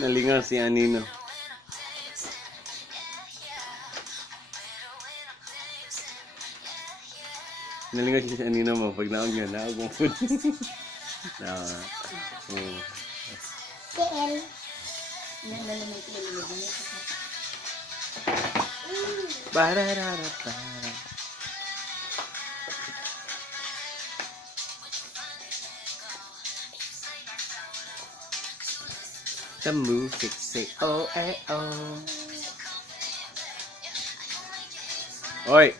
Nalingaw si Anino. Nalingaw si Anino mo. Pag naog yun, naog mong food. Si El. Nalamay ko yung Barararara. The music say oh eh oh. Oi!